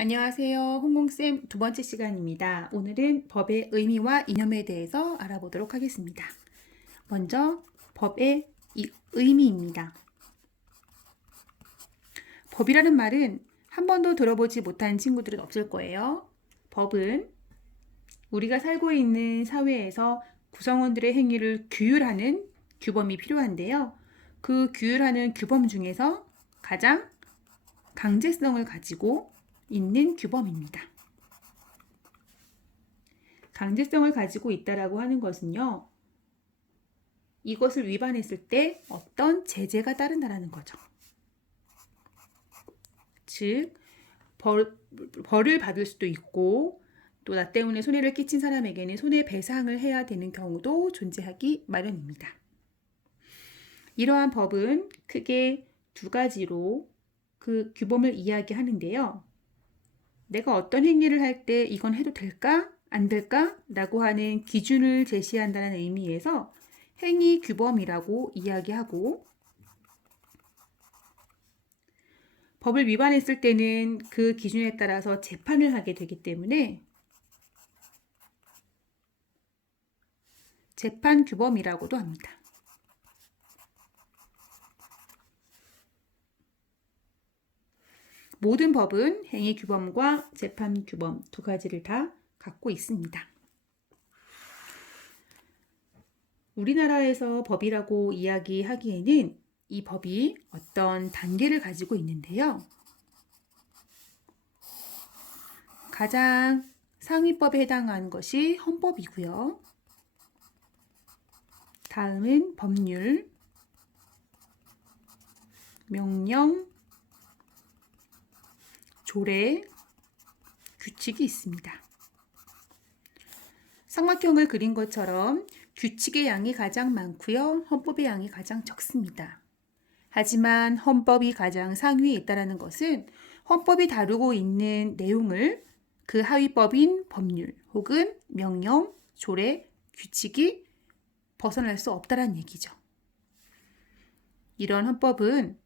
안녕하세요. 홍콩쌤 두 번째 시간입니다. 오늘은 법의 의미와 이념에 대해서 알아보도록 하겠습니다. 먼저 법의 의미입니다. 법이라는 말은 한 번도 들어보지 못한 친구들은 없을 거예요. 법은 우리가 살고 있는 사회에서 구성원들의 행위를 규율하는 규범이 필요한데요. 그 규율하는 규범 중에서 가장 강제성을 가지고 있는 규범입니다. 강제성을 가지고 있다라고 하는 것은요, 이것을 위반했을 때 어떤 제재가 따른다라는 거죠. 즉, 벌을 받을 수도 있고, 또 나 때문에 손해를 끼친 사람에게는 손해배상을 해야 되는 경우도 존재하기 마련입니다. 이러한 법은 크게 두 가지로 그 규범을 이야기하는데요. 내가 어떤 행위를 할 때 이건 해도 될까? 안 될까? 라고 하는 기준을 제시한다는 의미에서 행위 규범이라고 이야기하고, 법을 위반했을 때는 그 기준에 따라서 재판을 하게 되기 때문에 재판 규범이라고도 합니다. 모든 법은 행위 규범과 재판 규범 두 가지를 다 갖고 있습니다. 우리나라에서 법이라고 이야기하기에는 이 법이 어떤 단계를 가지고 있는데요. 가장 상위법에 해당하는 것이 헌법이고요. 다음은 법률, 명령, 조례, 규칙이 있습니다. 삼각형을 그린 것처럼 규칙의 양이 가장 많고요. 헌법의 양이 가장 적습니다. 하지만 헌법이 가장 상위에 있다는 것은 헌법이 다루고 있는 내용을 그 하위법인 법률 혹은 명령, 조례, 규칙이 벗어날 수 없다는 얘기죠. 이런 헌법은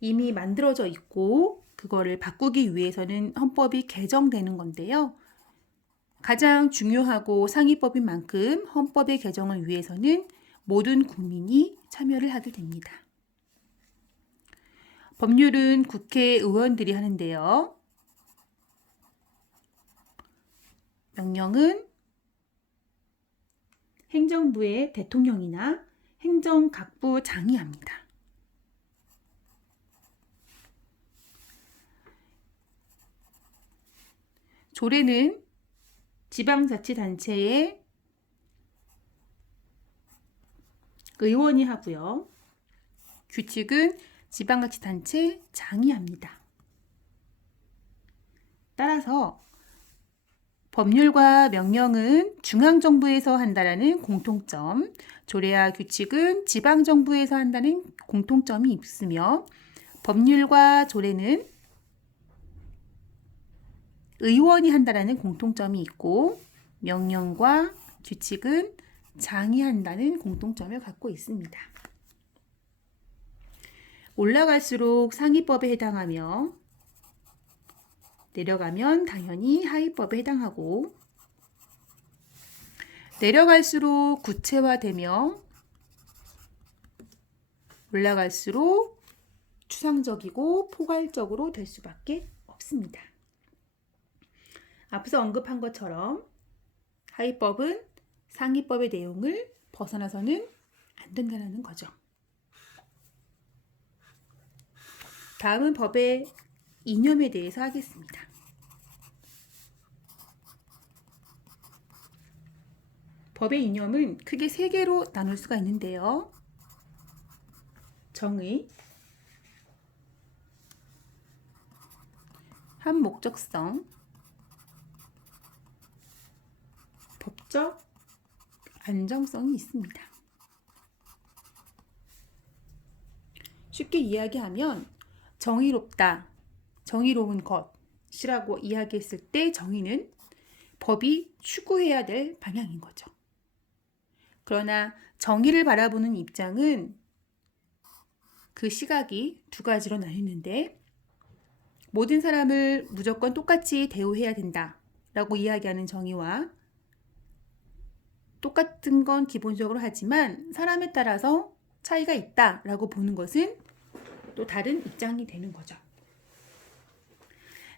이미 만들어져 있고 그거를 바꾸기 위해서는 헌법이 개정되는 건데요. 가장 중요하고 상위법인 만큼 헌법의 개정을 위해서는 모든 국민이 참여를 하게 됩니다. 법률은 국회의원들이 하는데요. 명령은 행정부의 대통령이나 행정각부장이 합니다. 조례는 지방자치단체의 의원이 하고요. 규칙은 지방자치단체장이 합니다. 따라서 법률과 명령은 중앙정부에서 한다는 공통점, 조례와 규칙은 지방정부에서 한다는 공통점이 있으며 법률과 조례는 의원이 한다는 공통점이 있고 명령과 규칙은 장이 한다는 공통점을 갖고 있습니다. 올라갈수록 상위법에 해당하며 내려가면 당연히 하위법에 해당하고 내려갈수록 구체화되며 올라갈수록 추상적이고 포괄적으로 될 수밖에 없습니다. 앞서 언급한 것처럼 하위법은 상위법의 내용을 벗어나서는 안 된다는 거죠. 다음은 법의 이념에 대해서 하겠습니다. 법의 이념은 크게 세 개로 나눌 수가 있는데요. 정의, 한목적성, 법적 안정성이 있습니다. 쉽게 이야기하면 정의롭다, 정의로운 것이라고 이야기했을 때 정의는 법이 추구해야 될 방향인 거죠. 그러나 정의를 바라보는 입장은 그 시각이 두 가지로 나뉘는데 모든 사람을 무조건 똑같이 대우해야 된다 라고 이야기하는 정의와 똑같은 건 기본적으로 하지만 사람에 따라서 차이가 있다 라고 보는 것은 또 다른 입장이 되는 거죠.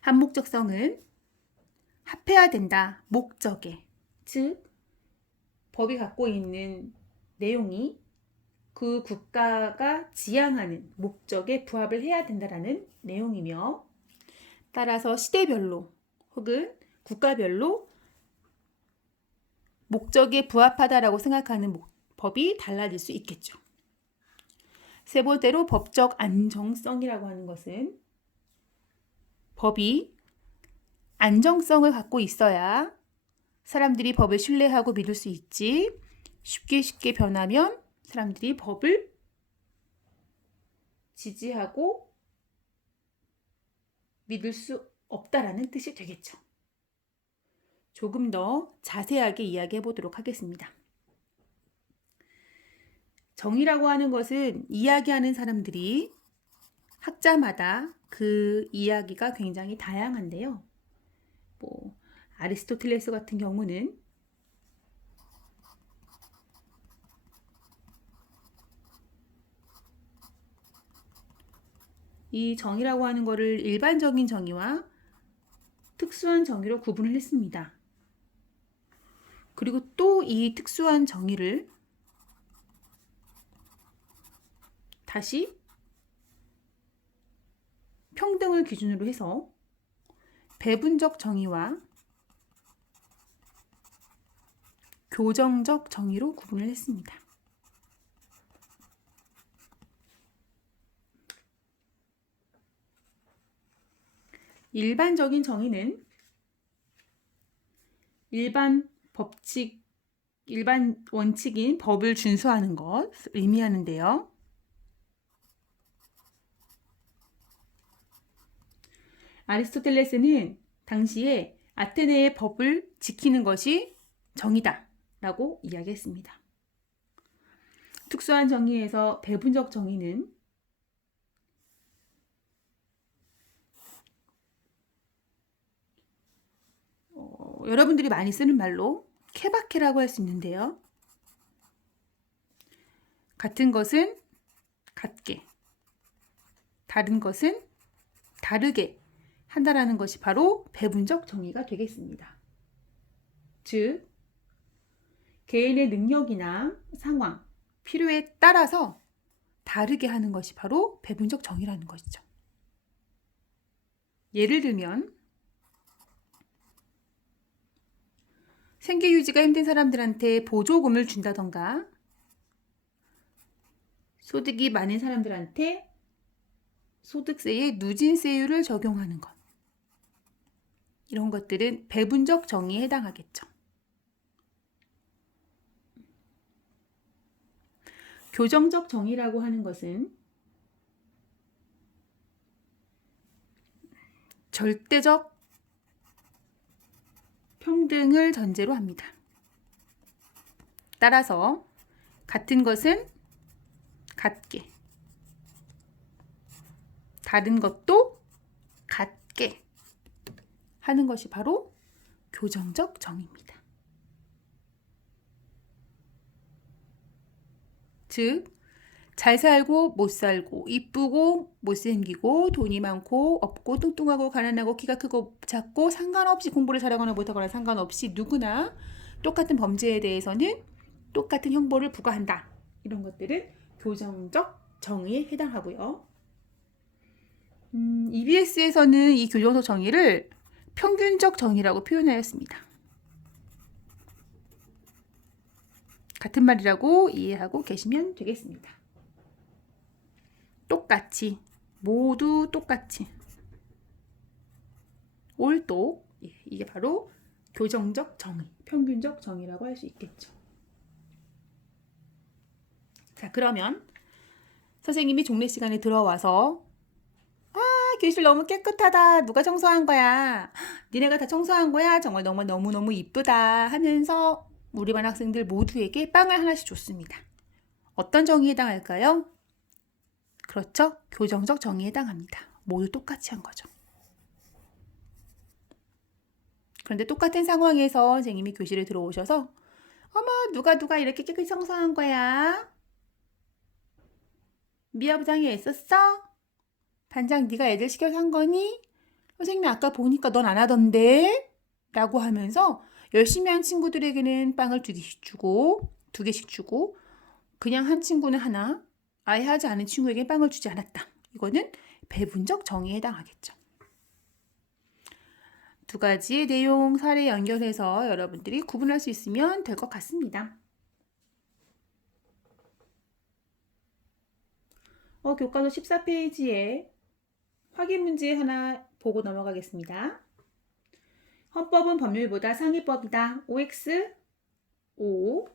한목적성은 합해야 된다 목적에, 즉 법이 갖고 있는 내용이 그 국가가 지향하는 목적에 부합을 해야 된다라는 내용이며, 따라서 시대별로 혹은 국가별로 목적에 부합하다라고 생각하는 법이 달라질 수 있겠죠. 세 번째로 법적 안정성이라고 하는 것은 법이 안정성을 갖고 있어야 사람들이 법을 신뢰하고 믿을 수 있지, 쉽게 변하면 사람들이 법을 지지하고 믿을 수 없다라는 뜻이 되겠죠. 조금 더 자세하게 이야기해 보도록 하겠습니다. 정의라고 하는 것은 이야기하는 사람들이 학자마다 그 이야기가 굉장히 다양한데요. 아리스토텔레스 같은 경우는 이 정의라고 하는 것을 일반적인 정의와 특수한 정의로 구분을 했습니다. 그리고 또 이 특수한 정의를 다시 평등을 기준으로 해서 배분적 정의와 교정적 정의로 구분을 했습니다. 일반적인 정의는 일반 원칙인 법을 준수하는 것을 의미하는데요. 아리스토텔레스는 당시에 아테네의 법을 지키는 것이 정의다 라고 이야기했습니다. 특수한 정의에서 배분적 정의는 여러분들이 많이 쓰는 말로 케바케라고 할 수 있는데요. 같은 것은 같게, 다른 것은 다르게 한다라는 것이 바로 배분적 정의가 되겠습니다. 즉, 개인의 능력이나 상황, 필요에 따라서 다르게 하는 것이 바로 배분적 정의라는 것이죠. 예를 들면 생계 유지가 힘든 사람들한테 보조금을 준다던가, 소득이 많은 사람들한테 소득세에 누진세율을 적용하는 것, 이런 것들은 배분적 정의에 해당하겠죠. 교정적 정의라고 하는 것은 절대적 평등을 전제로 합니다. 따라서 같은 것은 같게, 다른 것도 같게 하는 것이 바로 교정적 정의입니다. 즉, 잘 살고 못 살고, 이쁘고 못생기고, 돈이 많고 없고, 뚱뚱하고 가난하고, 키가 크고 작고, 상관없이 공부를 잘하거나 못하거나 상관없이 누구나 똑같은 범죄에 대해서는 똑같은 형벌을 부과한다. 이런 것들은 교정적 정의에 해당하고요. EBS에서는 이 교정적 정의를 평균적 정의라고 표현하였습니다. 같은 말이라고 이해하고 계시면 되겠습니다. 똑같이, 모두 똑같이, 올똑, 이게 바로 교정적 정의, 평균적 정의라고 할 수 있겠죠. 자, 그러면 선생님이 종례 시간에 들어와서 교실 너무 깨끗하다. 누가 청소한 거야? 니네가 다 청소한 거야? 정말 너무너무 이쁘다 하면서 우리 반 학생들 모두에게 빵을 하나씩 줬습니다. 어떤 정의에 해당할까요? 그렇죠. 교정적 정의에 해당합니다. 모두 똑같이 한 거죠. 그런데 똑같은 상황에서 선생님이 교실에 들어오셔서 어머 누가 이렇게 깨끗이 청소한 거야? 미아 부장이 애썼어? 반장 네가 애들 시켜서 한 거니? 선생님이 아까 보니까 넌 안 하던데? 라고 하면서 열심히 한 친구들에게는 빵을 2개씩 주고 그냥 한 친구는 하나, 아예 하지 않은 친구에게 빵을 주지 않았다. 이거는 배분적 정의에 해당하겠죠. 두 가지의 내용 사례 연결해서 여러분들이 구분할 수 있으면 될 것 같습니다. 교과서 14페이지에 확인 문제 하나 보고 넘어가겠습니다. 헌법은 법률보다 상위법이다. OX, O,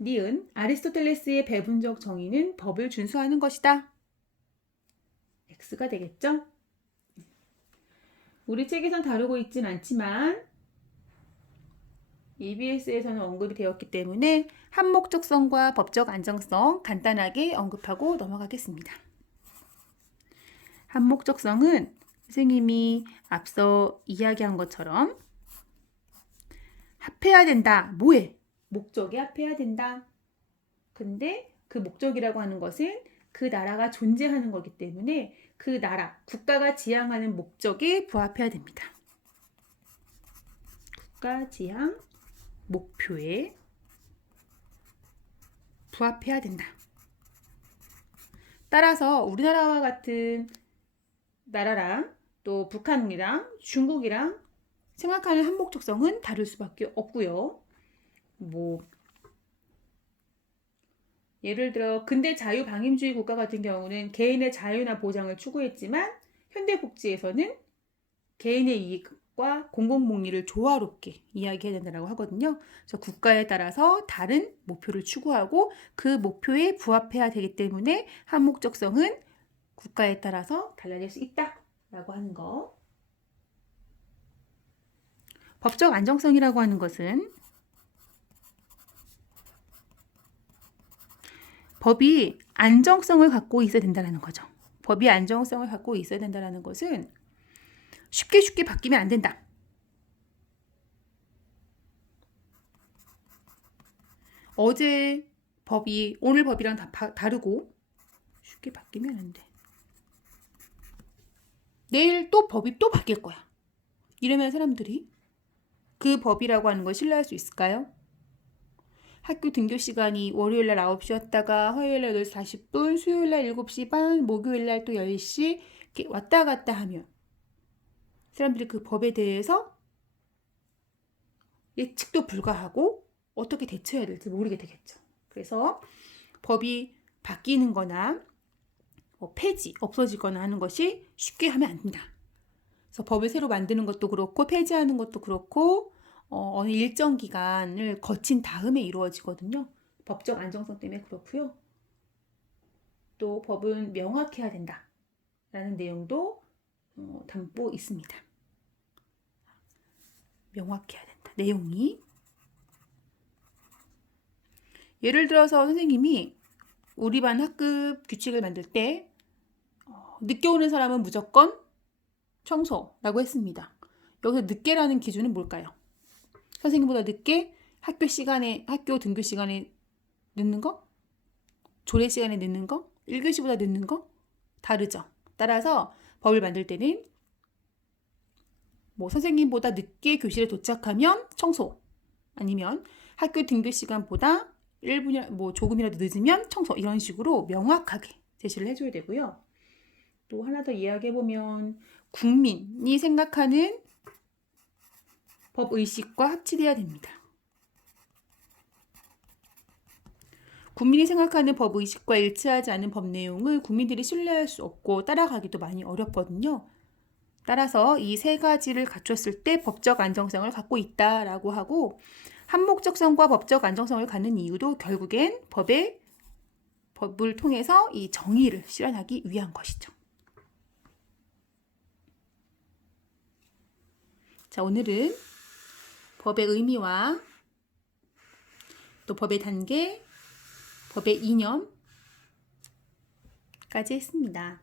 니은 아리스토텔레스의 배분적 정의는 법을 준수하는 것이다. X가 되겠죠? 우리 책에선 다루고 있진 않지만 EBS에서는 언급이 되었기 때문에 한목적성과 법적 안정성 간단하게 언급하고 넘어가겠습니다. 한목적성은 선생님이 앞서 이야기한 것처럼 합해야 된다. 뭐에? 목적에 합해야 된다. 근데 그 목적이라고 하는 것은 그 나라가 존재하는 거기 때문에 그 나라, 국가가 지향하는 목적에 부합해야 됩니다. 국가 지향 목표에 부합해야 된다. 따라서 우리나라와 같은 나라랑 또 북한이랑 중국이랑 생각하는 한목적성은 다를 수밖에 없고요. 예를 들어 근대 자유방임주의 국가 같은 경우는 개인의 자유나 보장을 추구했지만 현대복지에서는 개인의 이익과 공공복리를 조화롭게 이야기해야 된다고 하거든요. 그래서 국가에 따라서 다른 목표를 추구하고 그 목표에 부합해야 되기 때문에 한목적성은 국가에 따라서 달라질 수 있다라고 하는 거. 법적 안정성이라고 하는 것은 법이 안정성을 갖고 있어야 된다는 거죠. 법이 안정성을 갖고 있어야 된다는 것은 쉽게 바뀌면 안 된다. 어제 법이 오늘 법이랑 다르고 쉽게 바뀌면 안 돼. 내일 또 법이 또 바뀔 거야. 이러면 사람들이 그 법이라고 하는 걸 신뢰할 수 있을까요? 학교 등교 시간이 월요일날 9시였다가 화요일날 8시 40분, 수요일날 7시 반, 목요일날 또 10시 이렇게 왔다 갔다 하면 사람들이 그 법에 대해서 예측도 불가하고 어떻게 대처해야 될지 모르게 되겠죠. 그래서 법이 바뀌는 거나 폐지, 없어지거나 하는 것이 쉽게 하면 안 된다. 그래서 법을 새로 만드는 것도 그렇고 폐지하는 것도 그렇고 어느 일정 기간을 거친 다음에 이루어지거든요. 법적 안정성 때문에 그렇고요. 또 법은 명확해야 된다라는 내용도 담고 있습니다. 명확해야 된다. 내용이. 예를 들어서 선생님이 우리 반 학급 규칙을 만들 때 늦게 오는 사람은 무조건 청소라고 했습니다. 여기서 늦게라는 기준은 뭘까요? 선생님보다 늦게 학교 등교 시간에 늦는 거? 조례 시간에 늦는 거? 1교시보다 늦는 거? 다르죠. 따라서 법을 만들 때는 선생님보다 늦게 교실에 도착하면 청소, 아니면 학교 등교 시간보다 1분이나 조금이라도 늦으면 청소, 이런 식으로 명확하게 제시를 해줘야 되고요. 또 하나 더 이야기해보면 국민이 생각하는 법의식과 합치돼야 됩니다. 국민이 생각하는 법의식과 일치하지 않은 법 내용을 국민들이 신뢰할 수 없고 따라가기도 많이 어렵거든요. 따라서 이 세 가지를 갖췄을 때 법적 안정성을 갖고 있다라고 하고, 한목적성과 법적 안정성을 갖는 이유도 결국엔 법을 통해서 이 정의를 실현하기 위한 것이죠. 자, 오늘은 법의 의미와 또 법의 단계, 법의 이념까지 했습니다.